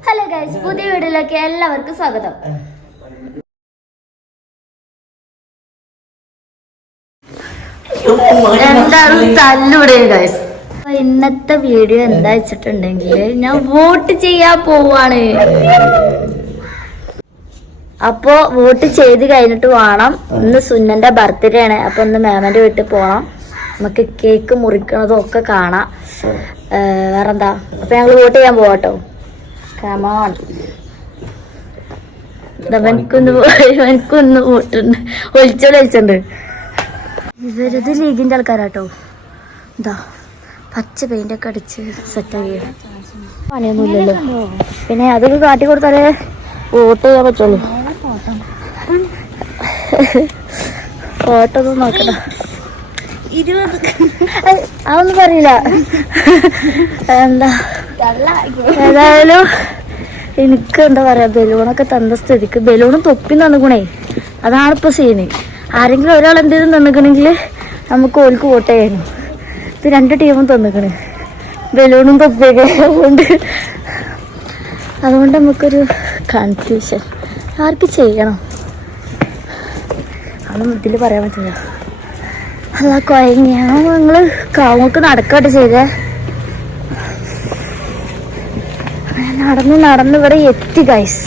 Hello guys, പുതിയ വീഡിയോയിലേക്ക് എല്ലാവർക്കും സ്വാഗതം. എന്താണ് തല്ലൂടെ ഗൈസ്? ഇന്നത്തെ വീഡിയോ എന്താ വെച്ചിട്ടുണ്ടെങ്കിൽ ഞാൻ വോട്ട് ചെയ്യാൻ പോവാണ്. അപ്പോ വോട്ട് ചെയ്ത് കഴിഞ്ഞിട്ട് വേണം. ഇന്ന് സുന്നന്റെ ബർത്ത്ഡേ ആണ്. അപ്പൊ ഇന്ന് മാമന്റെ വീട്ടിൽ പോണം. നമുക്ക് കേക്ക് മുറിക്കണതും ഒക്കെ കാണാം. വേറെന്താ, അപ്പൊ ഞങ്ങള് വോട്ട് ചെയ്യാൻ പോവാട്ടോ. കമോൺ, എനിക്കൊന്ന് വോട്ടുണ്ട്. ഒളിച്ചിട്ടുണ്ട്. ഇവരിത് ലീഗിന്റെ ആൾക്കാരാട്ടോ. എന്താ പച്ച പെയിന്റ് ഒക്കെ അടിച്ച് സെറ്റാക്കി. പണിയൊന്നുമില്ലല്ലോ. പിന്നെ അതൊക്കെ കാട്ടി കൊടുത്താലേ വോട്ട് ചെയ്യാൻ പറ്റുള്ളൂ. ഫോട്ടോ ഒന്നും നോക്കണ്ട, അതൊന്നും പറയില്ല. എന്താ ഏതായാലും എനിക്ക് എന്താ പറയാ, ബലൂണൊക്കെ തന്ന സ്ഥിതിക്ക് ബലൂണും തൊപ്പി തന്നിക്കണേ. അതാണ് ഇപ്പൊ സീന്. ആരെങ്കിലും ഒരാൾ എന്തെങ്കിലും തന്നിക്കണെങ്കിൽ നമുക്ക് ഓൾക്ക് വോട്ട് ചെയ്യാനും. ഇത് രണ്ട് ടീമും തന്നിക്കണ്, ബലൂണും തൊപ്പിയൊക്കെ. അതുകൊണ്ട് നമുക്കൊരു കൺഫ്യൂഷൻ. ആർക്ക് ചെയ്യണം അതൊന്നും ഇതിൽ പറയാൻ പറ്റില്ല. അല്ല കുഴങ്ങിയ ഞങ്ങള് കാവുക്ക് നടക്കട്ടെ ചെയ്തേ. നടന്ന് ഇവിടെ എത്തി ഗൈസ്.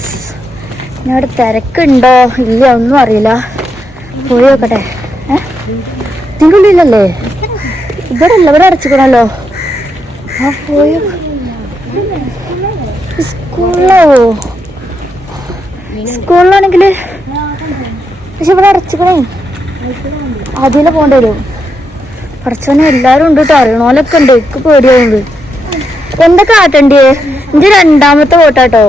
ഞാൻ ഇവിടെ തിരക്കുണ്ടോ ഇല്ല ഒന്നും അറിയില്ല. പോയി നോക്കട്ടെ. ഇതിൻ്റെ ഉള്ളിലല്ലേ? ഇവിടെ അല്ല, ഇവിടെ അടച്ചിക്കണല്ലോ. ആ പോയി സ്കൂളിലാണെങ്കിൽ പക്ഷെ ഇവിടെ അടച്ചിക്കണേ. അതിലെ പോകേണ്ടി വരും. പഠിച്ചോനെ എല്ലാരും ഉണ്ട് കേട്ടോ, അറിയണോലൊക്കെ ഉണ്ട്. എനിക്ക് പേടിയാവുന്നത്. എന്തൊക്കെ ആട്ടണ്ടിയേ? എന്റെ രണ്ടാമത്തെ വോട്ടാട്ടോ.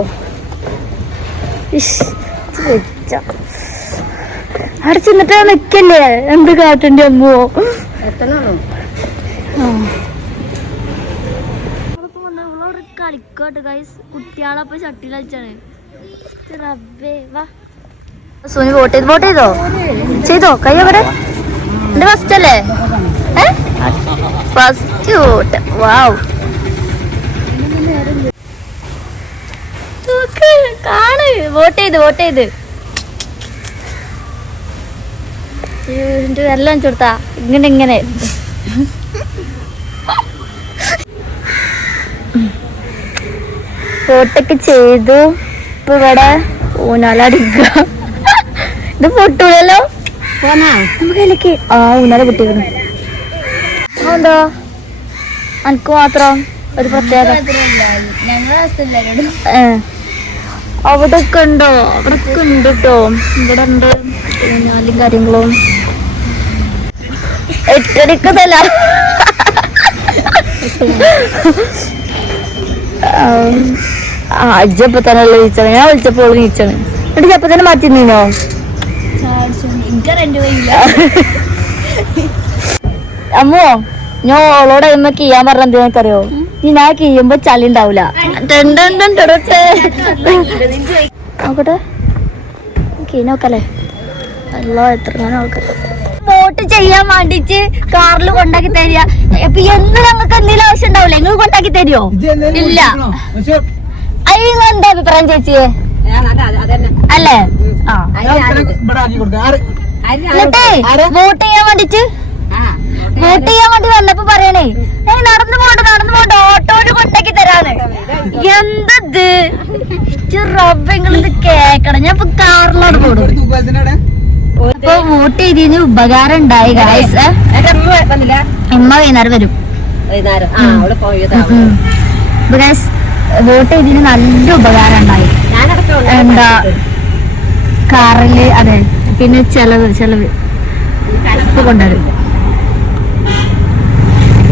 അവിടെ ചെന്നിട്ട് നിക്കല്ലേ, എന്ത് കാട്ടണ്ടി അമ്മോ. കളിക്കോട്ടെ ഗൈസ്, കുട്ടികളപ്പൊ ചട്ടിയിൽ കളിച്ചാണ്. സോനി വോട്ട് ചെയ്തോ കൈ അവിടെ. എന്റെ ഫസ്റ്റ് അല്ലേ? First vote. വാവ്, കാണ്. വോട്ട് ചെയ്ത് എല്ലാം ചുടുത്താ ഇങ്ങനെ വോട്ടൊക്കെ ചെയ്തു. ഇപ്പൊ ഇവിടെ ഊനാലടിക്ക. ഇത് പൊട്ടൂലല്ലോ നമുക്ക്. ആ ഊനാല പൊട്ടിക്കുന്നു. എന്തോ എനിക്ക് മാത്രം ഒരു പ്രത്യേകത. അവിടെയൊക്കെ ഉണ്ടോ? അവിടെയൊക്കെ ഉണ്ട് കേട്ടോ. ഇവിടെ ഉണ്ട് ഊനാലും കാര്യങ്ങളും. എട്ടടിക്കതല്ല, അജ്ജപ്പ തന്നെ നീച്ചാണ്. ഞാൻ വിളിച്ചപ്പോൾ നീച്ചാണ്. എന്നിട്ട് ചപ്പ തന്നെ മാറ്റി നീനോ? അമ്മോ, ഞാൻ ഓളോട് അമ്മ കീയാൻ പറഞ്ഞ എന്തിനറിയോ? ഞാൻ കീയുമ്പോ ചളി ഉണ്ടാവൂല. നോക്കട്ടെ, കീനോക്കല്ലേ. അല്ലോ എത്ര ആൾക്കാർ വോട്ട് ചെയ്യാൻ വേണ്ടിട്ട് കാറിൽ കൊണ്ടാക്കി തരിക. ഇപ്പൊ എന്ന് ഞങ്ങൾക്ക് എന്തെങ്കിലും ആവശ്യം ഉണ്ടാവില്ല, നിങ്ങൾ കൊണ്ടാക്കി തരുമോ? ഇല്ല. അതിന് നിങ്ങൾ എന്താ അഭിപ്രായം ചേച്ചിയെ? അല്ലേ? എന്നിട്ടേ വോട്ട് ചെയ്യാൻ വേണ്ടി വന്നപ്പോ പറയണേ, നടന്നു പോണ്ട് ഓട്ടോന് കൊണ്ടാക്കി തരാണ്. എന്തത് റബ്ബിങ്ങളിത് കേക്കണം. ഞാൻ ഇപ്പൊ കാറിലോട്ട് പോടും. ഇപ്പൊ വോട്ട് ചെയ്തതിന് ഉപകാരം ഉണ്ടായി ഗൈസ്. ഇമ്മ വൈകുന്നേരം വരും. വോട്ട് ചെയ്തതിന് നല്ല ഉപകാരം ഉണ്ടായി. എന്താ കാറില്, അതെ. പിന്നെ ചെലവ് ഇപ്പൊ കൊണ്ടുവരും.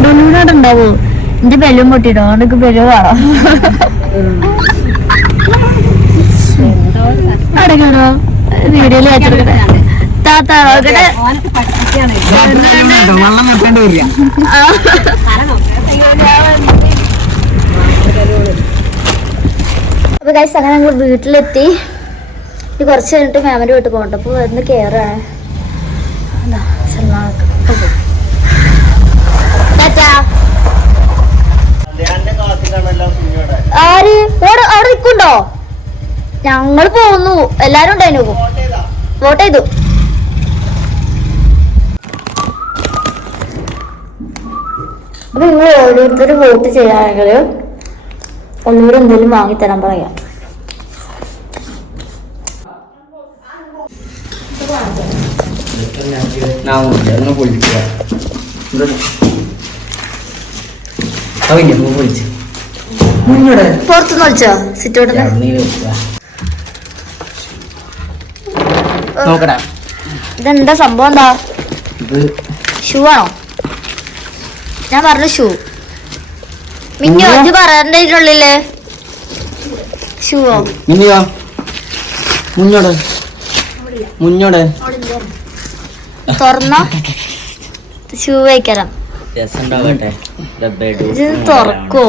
ബലൂണോടെ ഉണ്ടാവോ? എന്റെ ബലൂൺ പൊട്ടിട്ടോ, അതൊക്കെ ബലൂൺ വേണം. അടങ്ങണോ വീഡിയോയില് വെച്ചെടുക്കട്ടെ. താത്താ നോക്കട്ടെ. അപ്പൊ ഗൈസ്, അങ്ങനെ ഞങ്ങൾ വീട്ടിലെത്തി. ഇത് കുറച്ച് കഴിഞ്ഞിട്ട് മാമന്റെ വീട്ടിൽ പോകണ്ട. അപ്പൊ വരുന്ന കെയറാണ്. ആര് അവിടെ നിൽക്കുന്നുണ്ടോ? ഞങ്ങൾ പോന്നു, എല്ലാരും ഉണ്ടായിരുന്നു. വോട്ട് ചെയ്തു. അപ്പൊ നിങ്ങൾ ഓരോരുത്തരും വോട്ട് ചെയ്യാണെങ്കിൽ ഒന്നുകൂടെ എന്തെങ്കിലും വാങ്ങിത്തരാൻ പറയാം. പുറത്തുനിന്ന് വിളിച്ചോ? സിറ്റോട്ടിന് ഇതെന്താ സംഭവം? എന്താ ഷൂ ആണോ? ഞാൻ പറഞ്ഞു ഷൂ. മിന്നോ അഞ്ച് പറയണ്ടതിനുള്ളില് ഷൂവോ? മിന്നിയോ മുന്നോട് മുന്നോട് തുറന്നോ? ഷൂ വയ്ക്കണം. ഇത് തുറക്കോ?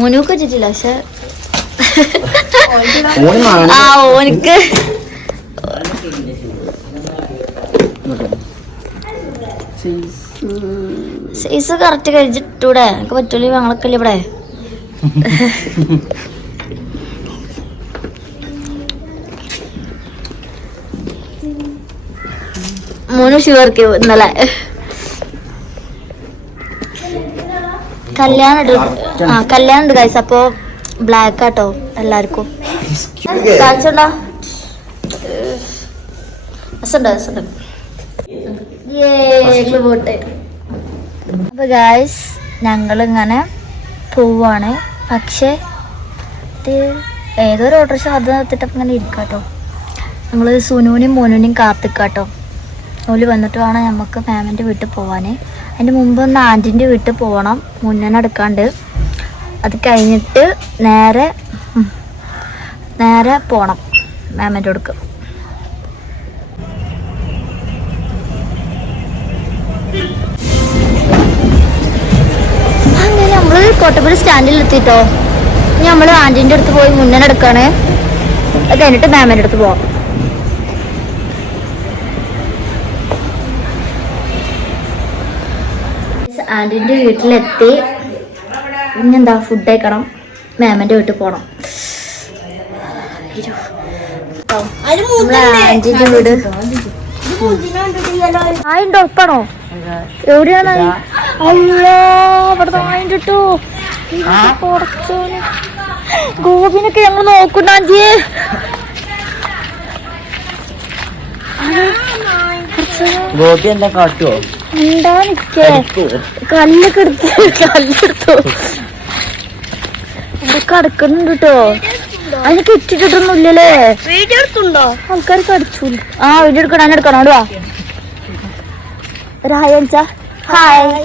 മോനൊക്കെ വെച്ചിട്ടില്ല. പക്ഷെ ആ ഓനിക്ക് സൈസ് കറക്റ്റ് കഴിച്ചിട്ടൂടെ? എനിക്ക് പറ്റൂല, ഞങ്ങളൊക്കെ ഇവിടെ. മോന് ഷുഗർക്ക് ഇന്നലെ കല്യാണം ഉണ്ട് ഗൈസ്. അപ്പൊ ബ്ലാക്ക് ആട്ടോ എല്ലാവർക്കും. കാണിച്ചോണ്ടാ അപ്പൊ ഗൈസ് ഞങ്ങളിങ്ങനെ പോവാണ്. പക്ഷെ ഇത് ഏതൊരു ഓട്ടോറിക്ഷ അത് നിർത്തിട്ടപ്പോ ഇങ്ങനെ ഇരിക്കാട്ടോ. നമ്മള് സുനുവിനെയും മോനുവിനെയും കാത്തിക്കാട്ടോ. ഓല് വന്നിട്ട് വേണം നമുക്ക് മാമിൻ്റെ വീട്ടിൽ പോവാൻ. അതിൻ്റെ മുമ്പ് ഒന്ന് ആൻറ്റിൻ്റെ വീട്ടിൽ പോകണം, മുന്നേ എടുക്കാണ്ട്. അത് കഴിഞ്ഞിട്ട് നേരെ പോകണം മാമിൻ്റെ അടുക്ക്. അങ്ങനെ നമ്മൾ കോട്ടപ്പുഴ സ്റ്റാൻഡിൽ എത്തിയിട്ടോ. ഇനി നമ്മൾ ആൻറ്റിൻ്റെ അടുത്ത് പോയി മുന്നേ എടുക്കാണ്. അത് കഴിഞ്ഞിട്ട് മാമിൻ്റെ അടുത്ത് പോവാം. ആൻറ്റിൻ്റെ വീട്ടിലെത്തി. പിന്നെന്താ ഫുഡ് കഴിക്കണം, മാമൻ്റെ വീട്ടിൽ പോകണം. ആൻറ്റിൻ്റെ വീട് ആയിണ്ടോ? ഉറപ്പാണോ? എവിടെയാണ്? അല്ലോ അവിടെ ആയിണ്ട് കേട്ടോ. ഗോപിനൊക്കെ ഞങ്ങൾ നോക്കണ്ട ആൻറ്റിയെ. ഗോപി എന്താ കാട്ടുവോ? എന്താ നിക്കേ കല്ലെടുത്തു ഇതൊക്കെ അടക്കുന്നുണ്ട് കേട്ടോ. അതിന് കിട്ടിട്ടൊന്നും ഇല്ലല്ലേ? ആൾക്കാർ കടിച്ചു. ആ വീഡിയോ എടുക്കണം, ഞാൻ എടുക്കണം. അവിടെ വാ. ഒരു ഹായ് അനിച്ചാ. ഹായ്.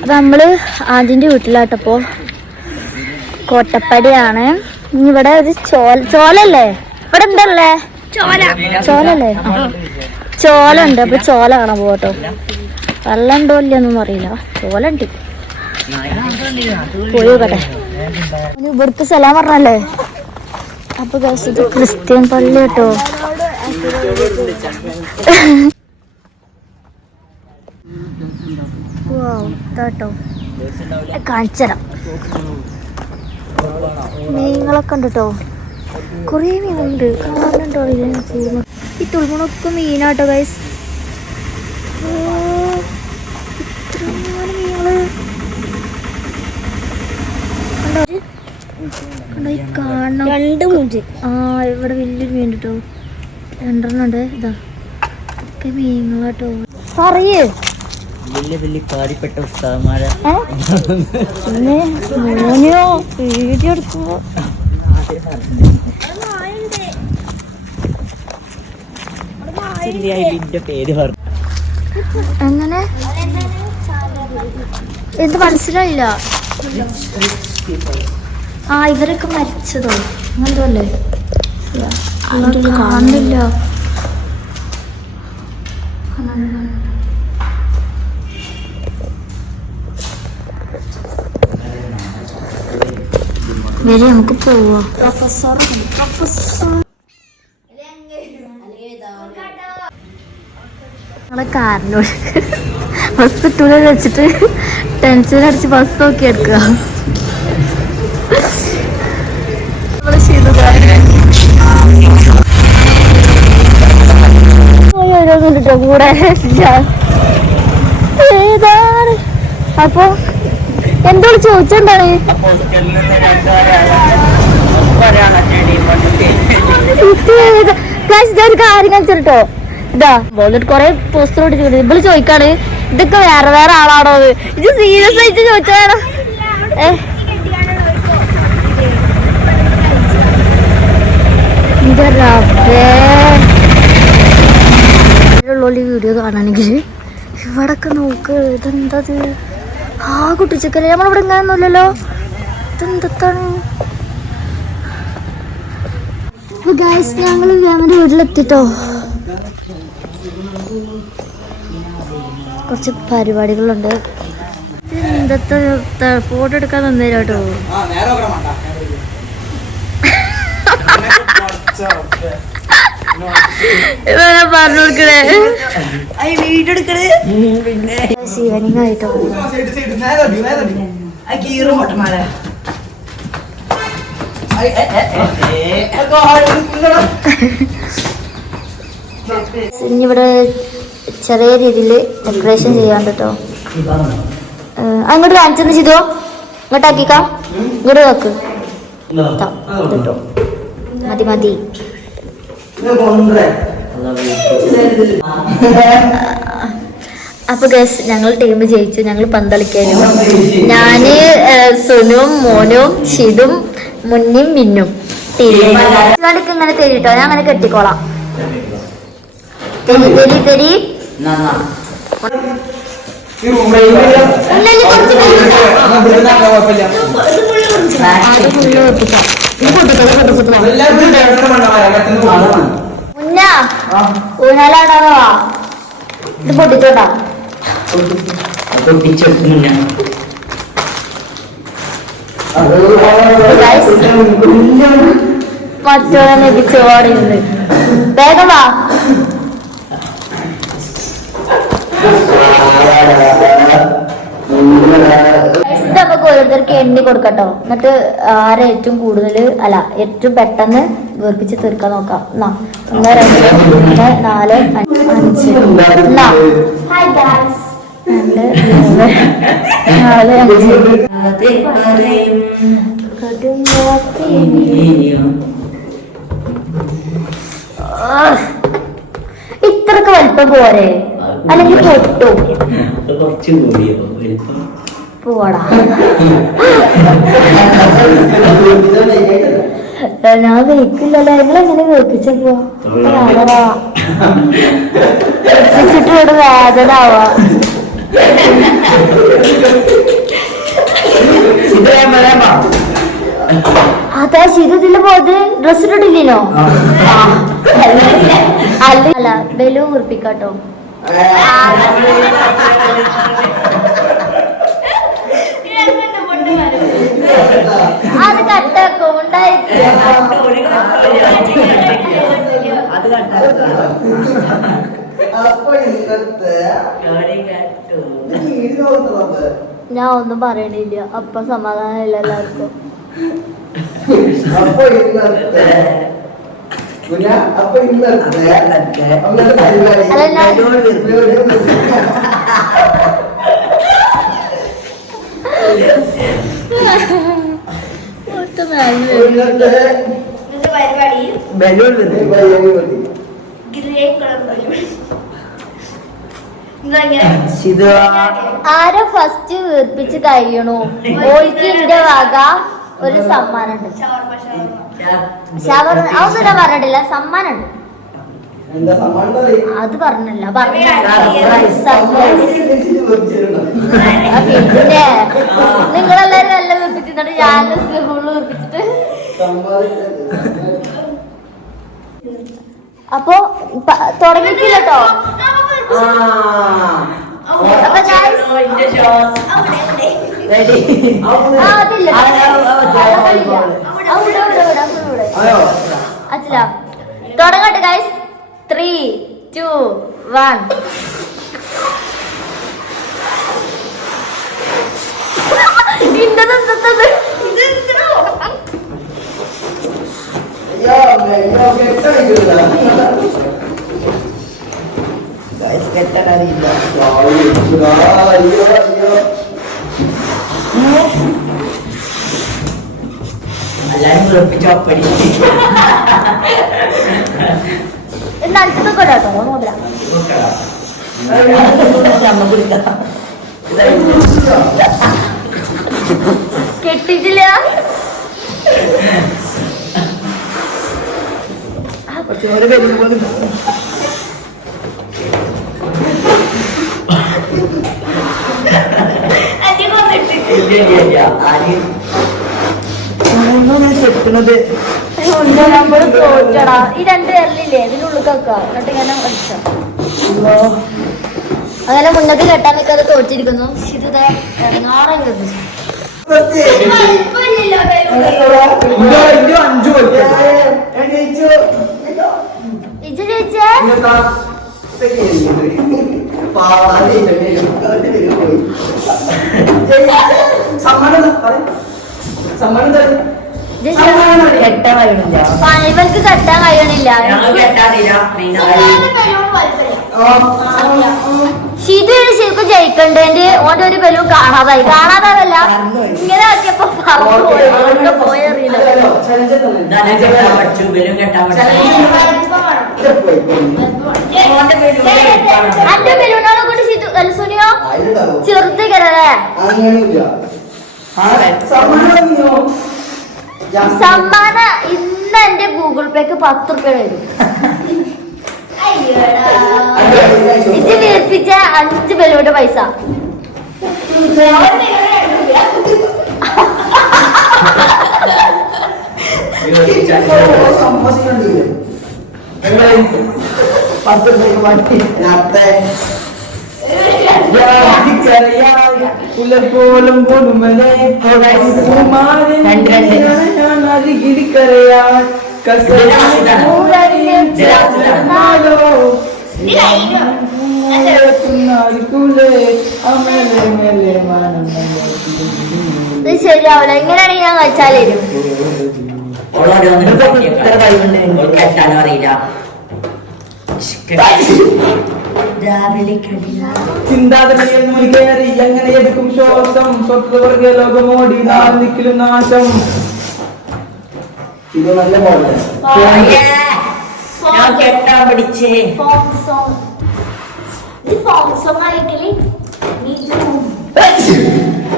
അപ്പൊ നമ്മള് ആദ്യന്റെ വീട്ടിലാട്ടപ്പോ കോട്ടപ്പടിയാണ്. ഇവിടെ ഒരു ചോലല്ലേ? ഇവിടെ എന്തല്ലേ? ചോലല്ലേ? ചോല ഉണ്ട്. അപ്പൊ ചോല കാണാൻ പോകട്ടോ. വെള്ളം ഉണ്ടോ ഇല്ലയൊന്നും അറിയില്ല. ചോല ഉണ്ട്. പോയി നോക്കട്ടെ. ഇവിടുത്തെ സ്ഥലം പറഞ്ഞല്ലേ. അപ്പൊ ഇത് ക്രിസ്ത്യൻ പള്ളി കേട്ടോ. കേട്ടോ കാണിച്ചരാം. മീനുകളൊക്കെ ഉണ്ട് കേട്ടോ. കൊറേ മീനുണ്ട്. കാണുന്നുണ്ടോ? ഈ തുൾമുണൊക്കെ മീനാട്ടോ ഗൈസ്. മീനുകള് കാണണം. ആ ഇവിടെ വലിയൊരു മീൻ കേട്ടോ. രണ്ടെണ്ണം ഉണ്ട്. ഇതാ ഒക്കെ മീനുകളാട്ടോ. പറയേ കാര്യപ്പെട്ട ഉസ്താദന്മാരെ മോനെയോ വീഡിയോ എടുക്കുമ്പോ എങ്ങനെ എന്ത് മനസ്സിലായില്ല. ആ ഇവരൊക്കെ മരിച്ചതോ അങ്ങനത്തെ അല്ലേ? കാണുന്നില്ല. വരെ നമുക്ക് പോവാം. പ്രൊഫസർ നമ്മളെ കാറിനോട് ബസ് ഇട്ടൂല വെച്ചിട്ട് ടെൻഷൻ അടിച്ച് ബസ് നോക്കി എടുക്കുക. ഓരോന്നിട്ടോ കൂടെ ഏതാണ്. അപ്പൊ എന്തോട് ചോദിച്ചെന്താണ് ഒരു കാര്യം കാണിച്ചിട്ടോ. ഇതാ ബോളിട്ട് കൊറേ പോസ്റ്റർ ഓടിച്ചിട്ടുണ്ട്. ഇവള് ചോദിക്കാണ് ഇതൊക്കെ വേറെ വേറെ ആളാണോ ഇത് സീരിയസ് ആയിട്ട് ചോദിച്ചതാണോ. ഉള്ളി വീഡിയോ കാണാണെങ്കിൽ ഇവിടൊക്കെ നോക്ക്. ഇതെന്തത് ആ കുട്ടിച്ചക്കല്ലേ നമ്മളിവിടെ ഇങ്ങനൊന്നുമില്ലല്ലോ. ഇതെന്താണ് ഞങ്ങൾ വ്യാമന്റെ വീട്ടിലെത്തിട്ടോ. കുറച്ച് പരിപാടികളുണ്ട്. എന്തത്തെ ഫോട്ടോ എടുക്കാൻ തന്നേരോ കേട്ടോ. പറഞ്ഞു കൊടുക്കണേ ശിവനിങ് ആയിട്ടോ. ഇനിയിവിടെ ചെറിയ രീതിയിൽ ഡെക്കറേഷൻ ചെയ്യാൻ കേട്ടോ. അങ്ങോട്ട് കാണിച്ചെന്ന് ചെയ്തോ. ഇങ്ങോട്ടാക്കിക്കാം. ഇങ്ങോട്ട് നോക്ക് കേട്ടോ. മതി മതി. അപ്പൊ ഗസ് ഞങ്ങൾ ടീം ജയിച്ചു. ഞങ്ങൾ പന്തളിക്കാനും ഞാന് സുനും മോനും ഷിതും മുന്നും മിന്നും ടീമിലേക്ക് ഇങ്ങനെ തരിട്ടോ. ഞാൻ അങ്ങനെ കെട്ടിക്കോളാം. തെരി തെരി തെരി മുന്ന ഊനാലാണോ. ഇത് പൊട്ടിച്ചോട്ടാ. മറ്റോടെ ലഭിച്ചോടുണ്ട്. വേഗം വാ. നമുക്ക് ഓരോരുത്തർക്ക് എണ്ണി കൊടുക്കട്ടോ. എന്നിട്ട് ആരെ ഏറ്റവും കൂടുതൽ അല്ല ഏറ്റവും പെട്ടെന്ന് വീർപ്പിച്ച് തീർക്കാൻ നോക്കാം. 1 2 3 4 5 2 3 4 5 ഇത്രക്ക് വലിപ്പം പോരെ അല്ലെങ്കിൽ പൊട്ടു പോടാ. ഞാൻ വെക്കില്ലല്ലോ. നിങ്ങളെങ്ങനെ വെപ്പിച്ചപ്പോ വെപ്പിച്ചിട്ട് ഇവിടെ വേദന ആവാ. അതാ ശീതത്തില് പോയത്. ഡ്രസ് ഇട്ടിട്ടില്ലോ. അല്ല ബലൂ കുറിപ്പിക്കാട്ടോ. അത് കട്ടാക്കോ ഞാൻ ഒന്നും പറയണില്ല. അപ്പൊ സമാധാനം ഇല്ല എല്ലാവർക്കും. ആരോ ഫസ്റ്റ് വീർപ്പിച്ച് കഴിയണു ഓൾക്ക് എന്റെ വക ഒരു സമ്മാനം ഉണ്ട്. അതൊന്നും പറഞ്ഞിട്ടില്ല. സമ്മാനം ഉണ്ട്. അത് പറഞ്ഞില്ല. പിന്നെ നിങ്ങളെല്ലാരും നല്ല വീർപ്പിച്ചിട്ട് ഞാൻ ഫുള്ള് വീർപ്പിച്ചിട്ട്. അപ്പൊ തുടങ്ങിയിട്ടില്ല കേട്ടോ. അപ്പൊ അച്ഛല തുടങ്ങട്ടെ ഗൈസ്. 3 2, 1. എല്ലാരും കുളിപ്പിച്ചോപ്പടി അടുത്തൊക്കെ കേട്ടോ നോക്കില്ല കെട്ടിട്ടില്ല നമ്മള് തോറ്റടാ ഈ 2 പേരിലില്ലേ ഇതിനുള്ളിൽ വെക്കാം എന്നിട്ട് ഇങ്ങനെ അടിച്ച അങ്ങനെ മുന്നത്തെ കെട്ടാൻ നിൽക്കാതെ തോറ്റിരിക്കുന്നു ഇത് ഇറങ്ങാറങ്ങുന്നു ഇജ് ചേച്ചേ ഇവർക്ക് കെട്ടാൻ കഴിയണില്ല ഇത് ശരിക്കും ജയിക്കണ്ടേന്റെ ഓന്റെ ഒരു ബലൂൺ കാണാതായല്ല ഇങ്ങനെ ആക്കിയപ്പോ പോയറിയില്ല അന്റെ ബലൂണാളെ കൊണ്ട് സുനിയോ ചെറുത് കരല്ലേ സമ്മാന ഇന്ന് എന്റെ ഗൂഗിൾ പേക്ക് 10 രൂപ വരും ഇത് വീർപ്പിച്ച 5 ബലൂണിന്റെ പൈസ പോലും കൊടുമലേ ശരിയാവില്ല എങ്ങനെയാണെങ്കിൽ ഞാൻ കഴിച്ചാലും ചിന്താതറി എങ്ങനെ എടുക്കും ശ്വാസം സ്വപ്നവർഗ ലോകമോടി നാലിക്കലും നാശം ഇത് നല്ല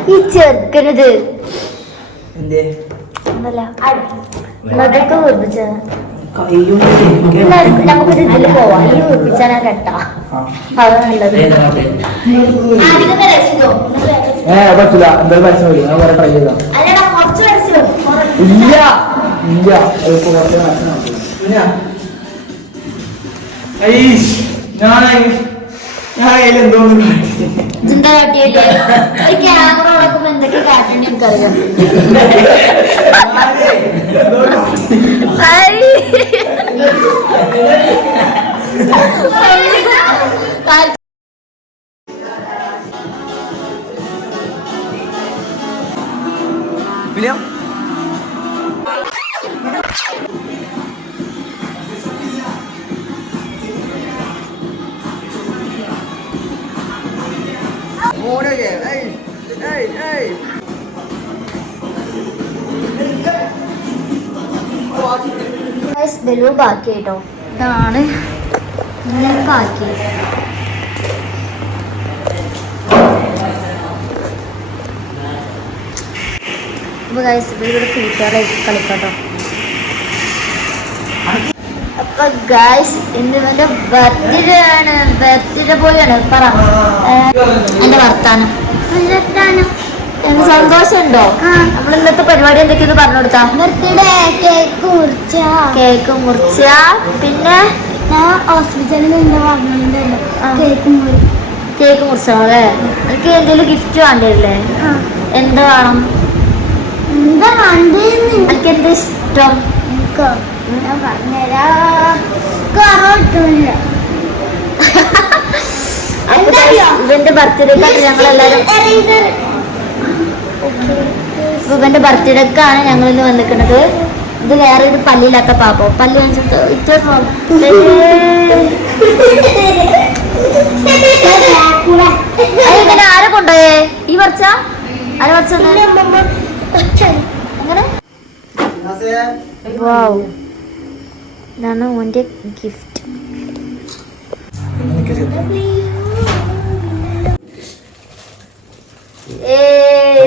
ഈ ചെറുക്കനത് എന്തേ അതൊക്കെ വീർപ്പിച്ച നമുക്കൊരു ഇതില് പോവാം ഈ വീർപ്പിച്ചാൽ ഞാൻ കെട്ടാ അത് നല്ലത് പറ്റില്ല എന്തായാലും പൈസ മതി ഞാൻ വേറെ ട്രൈ ചെയ്താ ഇല്ല ഇല്ല ഞാൻ എന്തോന്നും ഇതിന്റെ കാട്ടിയല്ലേ ക്യാമറ ഉറക്കുമ്പോ എന്തൊക്കെ കാട്ടേണ്ടി എനിക്കറിയാം ബലൂൺ ബാക്കി കേട്ടോ ഇതാണ് ഇങ്ങനെയൊക്കെ ആക്കി അപ്പൊ ഗൈസ് ഇവിടെ ഫ്രീഫയർ കളിക്കാട്ടോ അപ്പൊ ഗൈസ് ഇന്ന് എന്റെ ബർത്ത്ഡേ ആണ് ബർത്ത്ഡേ പോലെയാണ് പറ എന്റെ വർത്താനം എനിക്ക് സന്തോഷമുണ്ടോ നമ്മൾ ഇന്നത്തെ പരിപാടി എന്തൊക്കെയെന്ന് പറഞ്ഞു കൊടുത്താ ബർത്ത്ഡേ കേക്ക് മുറിച്ച പിന്നെ ഞാൻ ഹോസ്പിറ്റലിൽ കേക്ക് മുറിച്ചോ അല്ലേ എനിക്ക് എന്തെങ്കിലും ഗിഫ്റ്റ് വേണ്ടിയല്ലേ എന്താ വേണം എന്താ വേണ്ടേ എനിക്ക് എന്താ ഇഷ്ടം ഞാൻ പറഞ്ഞുതരാ ഇവന്റെ ബർത്ത്ഡേക്കാണ് ഞങ്ങളെല്ലാരും ഇവന്റെ ബർത്ത്ഡേക്കാണ് ഞങ്ങൾ ഇന്ന് വന്നിക്കുന്നത്. ഇത് വേറെ ഇത് പല്ലില്ലാത്ത പാപ്പോ പല്ല് ഇങ്ങനെ ആരെ കൊണ്ടുപോയേ ഈ വർച്ച ആരെ വർച്ച അങ്ങനെ വാവ് ഇതാണ് ഓന്റെ ഗിഫ്റ്റ്.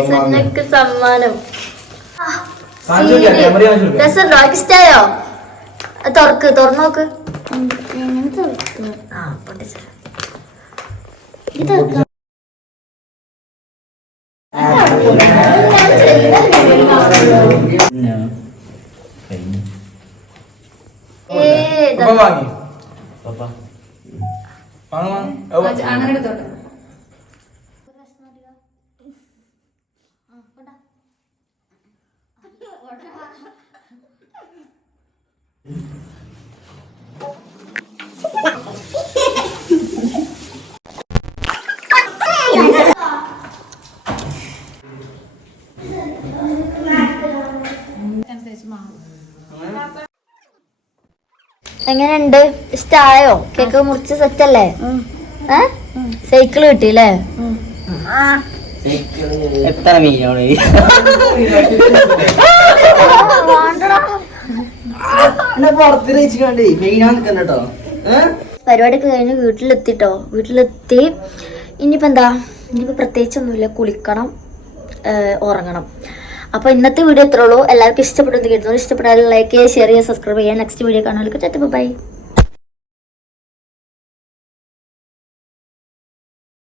സുന്നക്ക് സമ്മാനം രസമുണ്ടോ? ഇഷ്ടായോ? തുറന്നു നോക്ക്. അങ്ങനെ എടുത്തോട്ടെ. എങ്ങനെയുണ്ട്? ഇഷ്ടായോ? കേക്ക് മുറിച്ച് സെറ്റല്ലേ? സൈക്കിള് കിട്ടിയില്ലേ? എത്ര മീനാണ് പരിപാടിയൊക്കെ കഴിഞ്ഞ് വീട്ടിലെത്തി. ഇനിയിപ്പോ എന്താ, ഇനിയിപ്പോ പ്രത്യേകിച്ചൊന്നുമില്ല, കുളിക്കണം, ഉറങ്ങണം. അപ്പൊ ഇന്നത്തെ വീഡിയോ ഇത്രേ ഉള്ളൂ. എല്ലാവർക്കും ഇഷ്ടപ്പെട്ടു. ഇഷ്ടപ്പെട്ടാൽ ലൈക്ക് ചെയ്യുക, ഷെയർ ചെയ്യുക, സബ്സ്ക്രൈബ് ചെയ്യുക. നെക്സ്റ്റ് വീഡിയോ കാണുമ്പോൾ ബൈ.